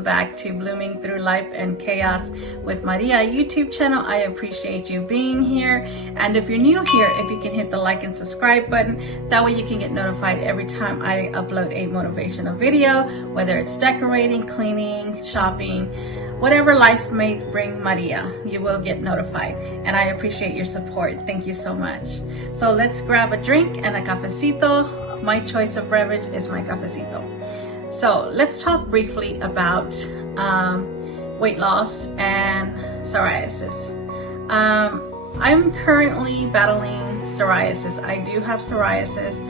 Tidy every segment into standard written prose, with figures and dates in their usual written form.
welcome back to Blooming Through Life and Chaos with Maria YouTube channel. I appreciate you being here, and if you're new here, if you can hit the like and subscribe button, that way you can get notified every time I upload a motivational video, whether it's decorating, cleaning, shopping, whatever life may bring Maria, you will get notified, and I appreciate your support. Thank you so much. So let's grab a drink and a cafecito. My choice of beverage is my cafecito. So let's talk briefly about weight loss and psoriasis. I'm currently battling psoriasis. I do have psoriasis.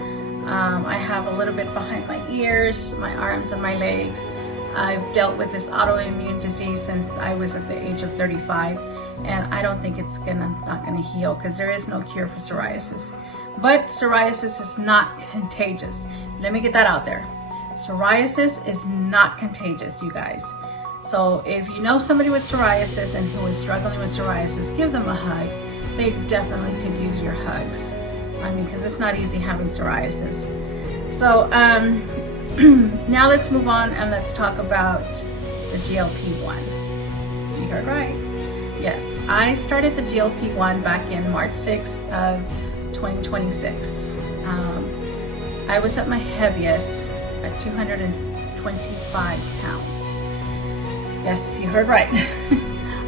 I have a little bit behind my ears, my arms, and my legs. I've dealt with this autoimmune disease since I was at the age of 35, and I don't think it's not gonna heal, because there is no cure for psoriasis. But psoriasis is not contagious. Let me get that out there. Psoriasis is not contagious, you guys. So if you know somebody with psoriasis and who is struggling with psoriasis, give them a hug. They definitely could use your hugs. I mean, because it's not easy having psoriasis. So now let's move on and let's talk about the GLP-1. You heard right. Yes, I started the GLP-1 back in March 6th of 2026. I was at my heaviest at 225 pounds. Yes, you heard right.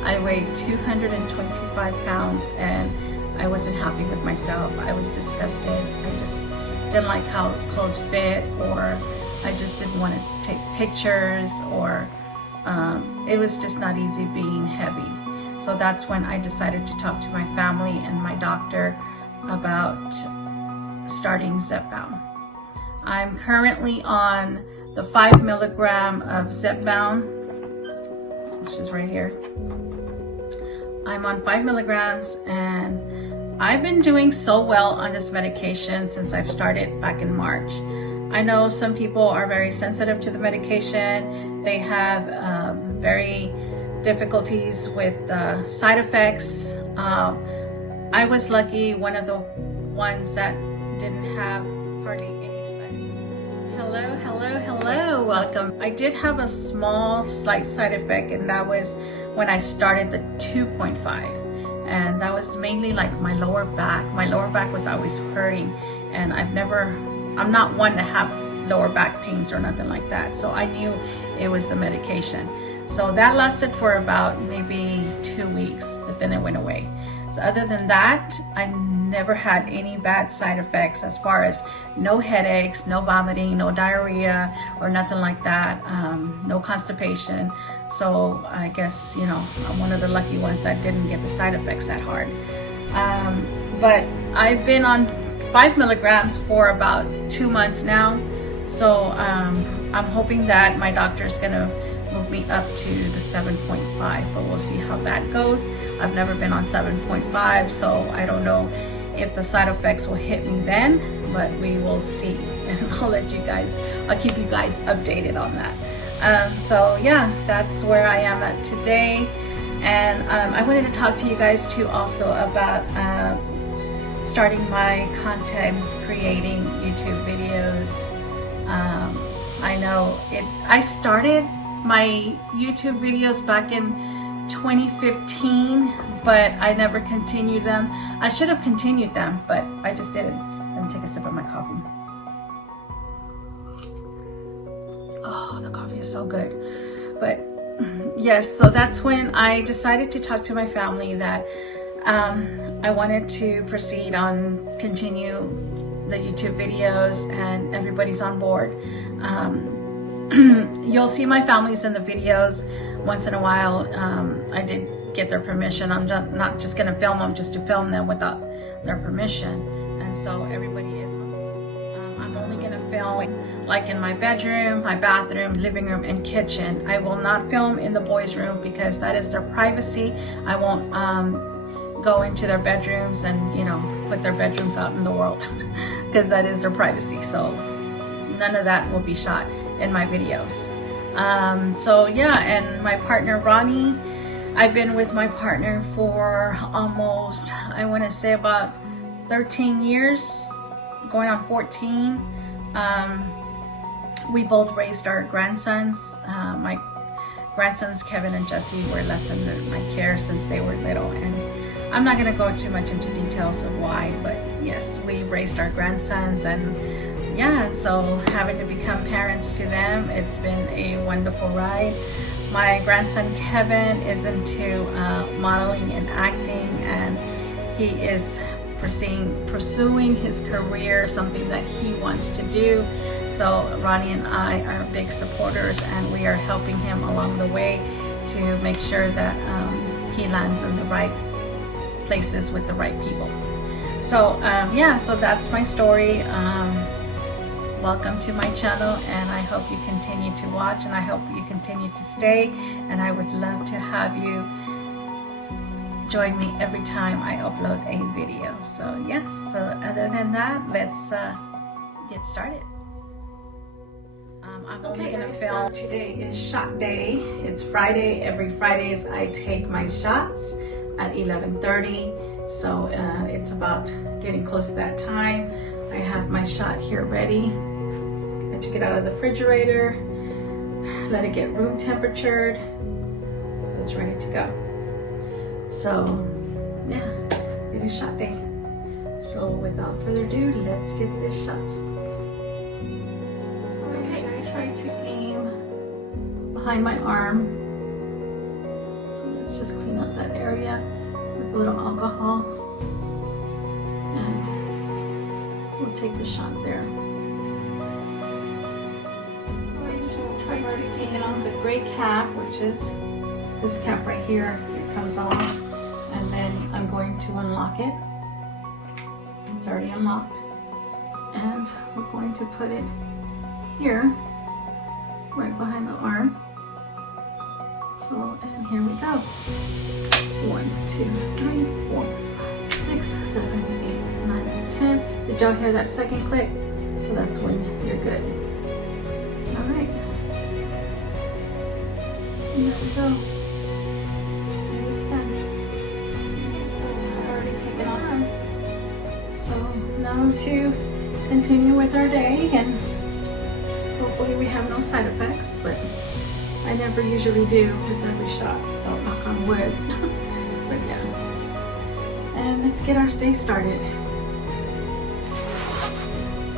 I weighed 225 pounds and I wasn't happy with myself. I was disgusted. I just didn't like how clothes fit, or I just didn't want to take pictures, or it was just not easy being heavy. So that's when I decided to talk to my family and my doctor about starting Zepbound. I'm currently on the 5 milligram of Zepbound, which is right here. I'm on 5 milligrams, and I've been doing so well on this medication since I've started back in March. I know some people are very sensitive to the medication. They have very difficulties with side effects. I was lucky, one of the ones that didn't have hardly any side effects. Hello, welcome. I did have a slight side effect, and that was when I started the 2.5. And that was mainly like my lower back. My lower back was always hurting, and I'm not one to have lower back pains or nothing like that. So I knew it was the medication. So that lasted for about maybe 2 weeks, but then it went away. So other than that, I never had any bad side effects, as far as no headaches, no vomiting, no diarrhea, or nothing like that, no constipation. So I guess, I'm one of the lucky ones that didn't get the side effects that hard. But I've been on 5 milligrams for about 2 months now. So I'm hoping that my doctor is gonna move me up to the 7.5, but we'll see how that goes. I've never been on 7.5, so I don't know if the side effects will hit me then, but we will see. And I'll keep you guys updated on that. So yeah, that's where I am at today. And I wanted to talk to you guys too also about starting my content creating YouTube videos. I know I started my YouTube videos back in 2015, but I never continued them. I should have continued them, but I just didn't. Let me take a sip of my coffee. Oh, the coffee is so good. But yes, so that's when I decided to talk to my family that I wanted to proceed on continue the YouTube videos, and everybody's on board. You'll see my family's in the videos once in a while. I did get their permission. I'm not just gonna film them just to film them without their permission, and so everybody is on board. I'm only gonna film like in my bedroom, my bathroom, living room, and kitchen. I will not film in the boys' room because that is their privacy. I won't go into their bedrooms and put their bedrooms out in the world because that is their privacy. So none of that will be shot in my videos. So yeah, and my partner Ronnie, I've been with my partner for almost, I want to say about 13 years, going on 14. We both raised our grandsons. grandsons Kevin and Jesse were left under my care since they were little, and I'm not going to go too much into details of why, but yes, we raised our grandsons, and yeah, so having to become parents to them, it's been a wonderful ride. My grandson Kevin is into modeling and acting, and he is pursuing his career, something that he wants to do. So Ronnie and I are big supporters, and we are helping him along the way to make sure that he lands in the right places with the right people. So yeah, so that's my story. Welcome to my channel, and I hope you continue to watch, and I hope you continue to stay, and I would love to have you join me every time I upload a video. So yes, so other than that, let's get started. I'm only gonna film. Today is shot day. It's Friday. Every Fridays I take my shots at 11:30. So it's about getting close to that time. I have my shot here ready. I took it out of the refrigerator, let it get room temperatured, so it's ready to go. So yeah, it is shot day. So without further ado, let's get this shot started. So okay guys, try to aim behind my arm. So let's just clean up that area with a little alcohol, and we'll take the shot there. So try to take it off the gray cap, which is this cap right here. It comes off, and then I'm going to unlock it. It's already unlocked, and we're going to put it here, right behind the arm. So, and here we go. 1, 2, 3, 4, 6, 7, 8, 9, 10. Did y'all hear that second click? So that's when you're good. All right. And there we go. It's done. Okay, so I've already taken on. So now to continue with our day, and hopefully we have no side effects, but I never usually do with every shot. Don't knock on wood. But yeah. And let's get our day started.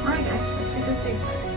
Alright guys, let's get this day started.